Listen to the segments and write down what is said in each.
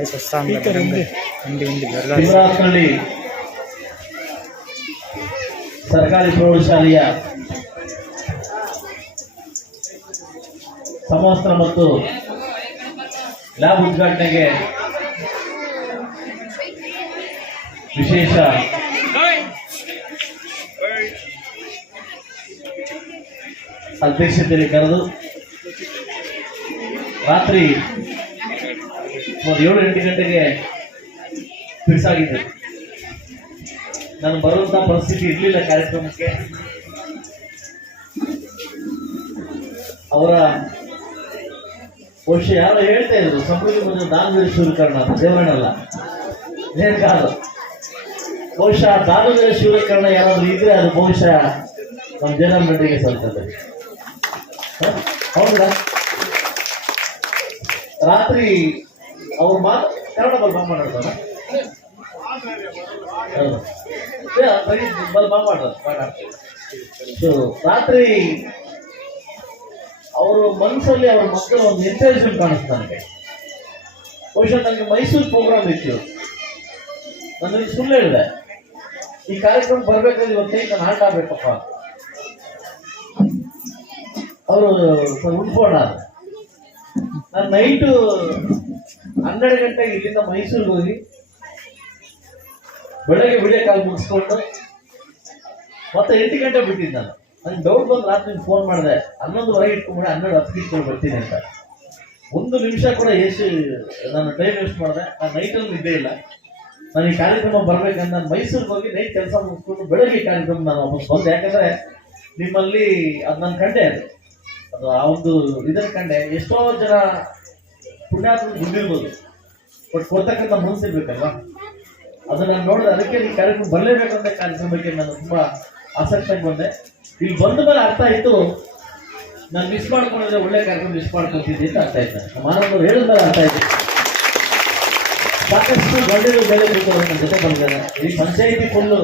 ಹಿಂಡಿ ಹಿಂಡಿ ಸರ್ಕಾರಿ ಪ್ರೌಢಶಾಲೆಯ ಸಮವಸ್ತ್ರ ಮತ್ತು ಲ್ಯಾಬ್ ಉದ್ಘಾಟನೆಗೆ ವಿಶೇಷ ಅಧ್ಯಕ್ಷತೆಯಲ್ಲಿ ಕರೆದು ರಾತ್ರಿ ಸುಮಾರು ಏಳು, ಎಂಟು ಗಂಟೆಗೆ ಆಗಿದ್ದೆ. ನಾನು ಬರುವಂತ ಪರಿಸ್ಥಿತಿ ಇರಲಿಲ್ಲ ಕಾರ್ಯಕ್ರಮಕ್ಕೆ. ಅವರ ಬಹುಶಃ ಯಾರು ಹೇಳ್ತಾ ಇದ್ರು ಸಮೃದ್ಧಿ ಮುಂದೆ ದಾನವೀರ ಶಿವಕರ್ಣ ದೇವಣ್ಣಲ್ಲ. ಕಾದು. ಬಹುಶಃ ದಾನವೀರ ಶಿವಕರ್ಣ ಯಾರಾದ್ರೂ ಇದ್ರೆ ಅದು ಬಹುಶಃ ನಮ್ಮ ರೆಡ್ಡಿಗೆ ಸಲ್ತದೆ? ಹೌದಾ? ರಾತ್ರಿ ಅವ್ರ ಮಾತು ಕನ್ನಡ ಬಲ್ ಬಂದ್ ಮಾಡೋಣ ಸೊ ರಾತ್ರಿ ಅವರು ಮನಸ್ಸಲ್ಲಿ ಅವ್ರ ಮಕ್ಕಳು ಒಂದು ಇಂಟೆಲಿಜೆಂಟ್ ಕಾಣಿಸ್ತಾನೆ ಬಹುಶಃ ನನಗೆ ಮೈಸೂರು ಪ್ರೋಗ್ರಾಮ್ ಇತ್ತು. ನನಗೆ ಸುಳ್ಳು ಹೇಳಿದೆ. ಈ ಕಾರ್ಯಕ್ರಮ ಬರ್ಬೇಕಾದ್ರೆ ಇವತ್ತೇ ನಾನು ಆಟ ಆಗ್ಬೇಕಪ್ಪ? ಅವರು ಉಳ್ಕೊಂಡ ನಾನು ನೈಟು ಹನ್ನೆರಡು ಗಂಟೆಗೆ ಇಲ್ಲಿಂದ ಮೈಸೂರಿಗೆ ಹೋಗಿ ಬೆಳಗ್ಗೆ ವಿಡಿಯೋ ಕಾಲ್ ಮುಗಿಸ್ಕೊಂಡು ಮತ್ತೆ ಎಂಟು ಗಂಟೆ ಬಿಟ್ಟಿದ್ದ ನಾನು. ನನಗೆ ಡೌಟ್ ಬಂದು ರಾತ್ರಿ ಫೋನ್ ಮಾಡಿದೆ. ಹನ್ನೊಂದುವರೆಗೆ ಇಟ್ಕೊಂಡ್ಬಿಡಿ, ಹನ್ನೆರಡು ಹತ್ತು ಇಟ್ಕೊಂಡು ಬರ್ತೀನಿ ಅಂತ. ಒಂದು ನಿಮಿಷ ಕೂಡ ಎಷ್ಟು ನಾನು ಟೈಮ್ ವೇಸ್ಟ್ ಮಾಡಿದೆ. ನಾನು ನೈಟಲ್ಲಿ ಇದ್ದೇ ಇಲ್ಲ. ನಾನು ಈ ಕಾರ್ಯಕ್ರಮ ಬರ್ಬೇಕಂತ ನಾನು ಮೈಸೂರಿಗೆ ಹೋಗಿ ನೈಟ್ ಕೆಲಸ ಮುಗಿಸ್ಕೊಂಡು ಬೆಳಗ್ಗೆ ಕಾರ್ಯಕ್ರಮ ನಾನು ವಾಪಸ್ ಬಂದೆ. ಯಾಕಂದ್ರೆ ನಿಮ್ಮಲ್ಲಿ ಅದು ನನ್ನ ಕಂಡೆ ಅದು. ಅದು ಆ ಒಂದು ಇದನ್ನು ಕಂಡೆ. ಎಷ್ಟೋ ಜನ ಪುಣ್ಯಾತ್ಮರು ದುಡ್ಡಿರ್ಬೋದು ಬಟ್ ಕೊಡ್ತಕ್ಕಂಥ ಮನಸ್ಸಿರ್ಬೇಕಲ್ವಾ ಅದನ್ನ ನಾನು ನೋಡಿದೆ, ಅದಕ್ಕೆ ನೀವು ಕಾರ್ಯಕ್ರಮ ಬರಲೇಬೇಕು ಅಂತ ಕಾರ್ಯಕ್ರಮಕ್ಕೆ ನಾನು ತುಂಬಾ ಆಸಕ್ತಿಯಾಗಿ ಬಂದೆ. ಇಲ್ಲಿ ಬಂದ ಮೇಲೆ ಅರ್ಥ ಆಯ್ತು, ನಾನು ಮಿಸ್ ಮಾಡ್ಕೊಂಡಿದ್ರೆ ಒಳ್ಳೆ ಕಾರ್ಯಕ್ರಮ ಮಿಸ್ ಮಾಡ್ಕೊತಿದ್ದೆ ಅಂತ ಅರ್ಥ ಆಯ್ತು. ಮಾನವರು ಹೇಳಿದ್ಮೇಲೆ ಹೇಳಿದ ಮೇಲೆ ಅರ್ಥ ಆಯ್ತು. ಸಾಕಷ್ಟು ಗಂಡರು ಬೆಲೆ ಬಿಟ್ಟು ಜೊತೆ ಬಂದಿದ್ದಾರೆ. ಈ ಪಂಚಾಯಿತಿ ಫುಲ್ಲು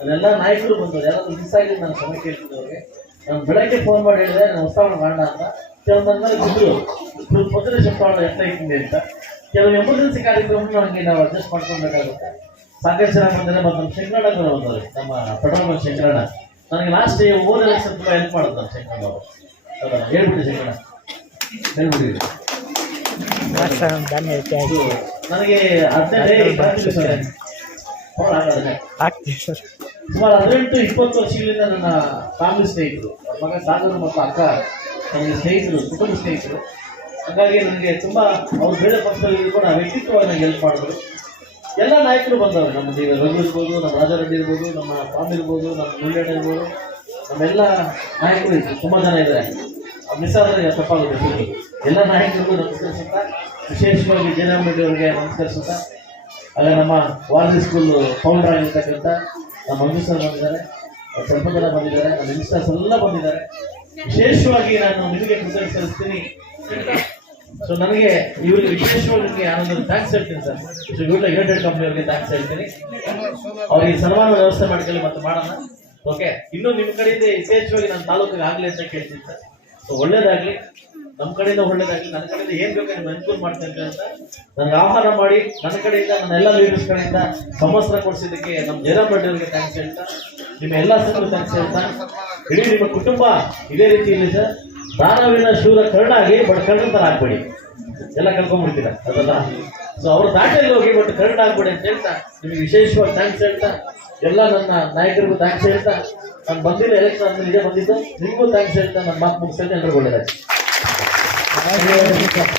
ಅದೆಲ್ಲ ನಾಯಕರು ಬಂದವರು. ಯಾರಾದ್ರೂ ಮಿಸ್ ಆಗಿದೆ ನಾನು ಸಮಯ ಕೇಳ್ತಿದ್ದವ್ರಿಗೆ ನಾನು ಬೆಳಗ್ಗೆ ಫೋನ್ ಮಾಡಿ ಹೇಳಿದೆ, ನಾನು ಹೊಸ ಮಾಡೋಣ ಅಂತ. ಕೆಲವು ನನ್ನ ಮೇಲೆ ಬಿದ್ರು ಇವ್ರು ಮೊದಲೇ ಶಿಫ್ಟ್ ಎತ್ತ ಇಟ್ಟಿದೆ ಅಂತ. ಕೆಲವು ಎಮರ್ಜೆನ್ಸಿ ಕಾರ್ಯಕ್ರಮ ಹಂಗೆ ನಾವು ಅಡ್ಜಸ್ಟ್ ಮಾಡ್ಕೊಬೇಕಾಗುತ್ತೆ ಸಾಕಷ್ಟು ಜನ ಬಂದರೆ ಮತ್ತು ನಮ್ಮ ಶಂಕರಣ್ಣ ಬಂದವರು ನಮ್ಮ ಪೆಟ್ರೋಲ್ ಶಂಕರಣ್ಣ ನನಗೆ ಲಾಸ್ಟ್ ಡೇ ಎಲೆಕ್ಷನ್ ತುಂಬ ಹೆಲ್ಪ್ ಮಾಡುತ್ತೆ ಶಂಕರಣ್ಣ ಅವರು. ಹೇಳ್ಬಿಟ್ಟು ಶಂಕರಣ್ಣ ಇದು ನನಗೆ ಹದಿನೈದು ಸುಮಾರು ಹದಿನೆಂಟು ಇಪ್ಪತ್ತು ವರ್ಷಗಳಿಂದ ನನ್ನ ಫ್ಯಾಮಿಲಿ ಸ್ನೇಹಿತರು. ಮಗ ಸಾಗರ್ ಮತ್ತು ಅಕ್ಕ. ನನಗೆ ಸ್ನೇಹಿತರು, ಕುಟುಂಬ ಸ್ನೇಹಿತರು. ಹಾಗಾಗಿ ನನಗೆ ತುಂಬ ಅವ್ರು ಬೇರೆ ಪಕ್ಷದಲ್ಲಿ ಕೂಡ ವ್ಯಕ್ತಿತ್ವವಾಗಿ ನನಗೆ ಹೆಲ್ಪ್ ಮಾಡಿದ್ರು. ಎಲ್ಲ ನಾಯಕರು ಬಂದವರು. ನಮ್ಮ ಈಗ ರಘು ಇರ್ಬೋದು, ನಮ್ಮ ರಾಜಾರೆಡ್ಡಿ ಇರ್ಬೋದು, ನಮ್ಮ ಸ್ವಾಮಿ ಇರ್ಬೋದು, ನಮ್ಮ ಮುಳ್ಳಣ್ಣ ಇರ್ಬೋದು. ನಮ್ಮೆಲ್ಲ ನಾಯಕರು ಇದ್ರು. ತುಂಬ ಜನ ಇದ್ದಾರೆ. ಮಿಸ್ ಆದರೆ ತಪ್ಪಾಗುತ್ತೆ. ಎಲ್ಲ ನಾಯಕರಿಗೂ ನಮಸ್ಕರಿಸುತ್ತಾ, ವಿಶೇಷವಾಗಿ ಜಯರಾಮರೆಡ್ಡಿಯವರಿಗೆ ನಮಸ್ಕರಿಸುತ್ತಾ, ಆಗ ನಮ್ಮ ವಾರ್ಡಿ ಸ್ಕೂಲ್ ಫೌಂಡರ್ ಆಗಿರ್ತಕ್ಕಂಥ ನಮ್ಮ ಮಂಜು ಸರ್ ಬಂದಿದ್ದಾರೆ. ಸ್ವಲ್ಪ ಜನ ಬಂದಿದ್ದಾರೆ. ನಮ್ಮ ಮಿನಿಸ್ಟರ್ಸ್ ಎಲ್ಲ ಬಂದಿದ್ದಾರೆ. ವಿಶೇಷವಾಗಿ ನಾನು ನಿಮಗೆ ಕೃತಜ್ಞತೆ ಸಲ್ಲಿಸ್ತೀನಿ. ಸೊ ನನಗೆ ಇವರಿಗೆ ವಿಶೇಷವಾಗಿ ಯಾರೊಂದು ಥ್ಯಾಂಕ್ಸ್ ಹೇಳ್ತೀನಿ ಸರ್. ಸೊ ಇವ್ರ ಯುನೈಟೆಡ್ ಕಂಪ್ನಿ ಅವರಿಗೆ ಥ್ಯಾಂಕ್ಸ್ ಹೇಳ್ತೀನಿ. ಅವರಿಗೆ ಸನ್ಮಾನ ವ್ಯವಸ್ಥೆ ಮಾಡ್ಕೊಳ್ಳಿ ಮತ್ತೆ ಮಾಡೋಣ. ಓಕೆ ಇನ್ನು ನಿಮ್ಮ ಕಡೆಯಿಂದ ವಿಶೇಷವಾಗಿ ನನ್ನ ತಾಲೂಕಿಗೆ ಆಗಲಿ ಅಂತ ಕೇಳ್ತೀನಿ ಸರ್. ಸೊ ಒಳ್ಳೇದಾಗ್ಲಿ. ನಮ್ಮ ಕಡೆಯಿಂದ ಒಳ್ಳೇದಾಗಲಿ, ನನ್ನ ಕಡೆಯಿಂದ ಏನ್ ಬೇಕು ನಿಮ್ಗೆ ಅನುಕೂಲ ಮಾಡ್ತೇನೆ ಅಂತ ನನಗೆ ಆಹ್ವಾನ ಮಾಡಿ, ನನ್ನ ಕಡೆಯಿಂದ, ನನ್ನ ಎಲ್ಲ ಲೀಡರ್ಸ್ ಕಡೆಯಿಂದ ಸಮಸ್ತ್ರ ಕೊಡಿಸಿದ್ದಕ್ಕೆ ನಮ್ಮ ಜಯರಾಮ್ ರೆಡ್ಡಿ ಅವರಿಗೆ ಥ್ಯಾಂಕ್ಸ್ ಹೇಳ್ತಾ, ನಿಮ್ಮ ಎಲ್ಲ ಸಭ್ಯರು ಥ್ಯಾಂಕ್ಸ್ ಹೇಳ್ತಾ, ಇಡೀ ನಿಮ್ಮ ಕುಟುಂಬ ಇದೇ ರೀತಿ ಇಲ್ಲಿ ಸರ್, ದಾನವಿನ ಶೂರ ಕರ್ಣಾಗಿ ಬಟ್ ಕರ್ಣ ತರ ಆಗ್ಬೇಡಿ. ಎಲ್ಲ ಕರ್ಕೊಂಡ್ಬಿಡ್ತೀರ ಅದಲ್ಲ? ಸೊ ಅವ್ರ ದಾಟಲ್ಲಿ ಹೋಗಿ, ಬಟ್ ಕರ್ಣ ಆಗ್ಬೇಡಿ ಅಂತ ಹೇಳ್ತಾ, ನಿಮಗೆ ವಿಶೇಷವಾಗಿ ಥ್ಯಾಂಕ್ಸ್ ಹೇಳ್ತಾ, ಎಲ್ಲ ನನ್ನ ನಾಯಕರಿಗೂ ಥ್ಯಾಂಕ್ಸ್ ಹೇಳ್ತಾ, ನಾನು ಬಂದಿಲ್ಲ ಎಲೆಕ್ಷನ್ ಇದೇ ಬಂದಿದ್ದು, ನಿಮಗೂ ಥ್ಯಾಂಕ್ಸ್ ಹೇಳ್ತಾ, ನನ್ನ ಮಾತು ಮುಗಿಸ್ತೇನೆ ಎಲ್ಲರಿಗೂ ಒಳ್ಳೆಯದಾಗಿ Gracias.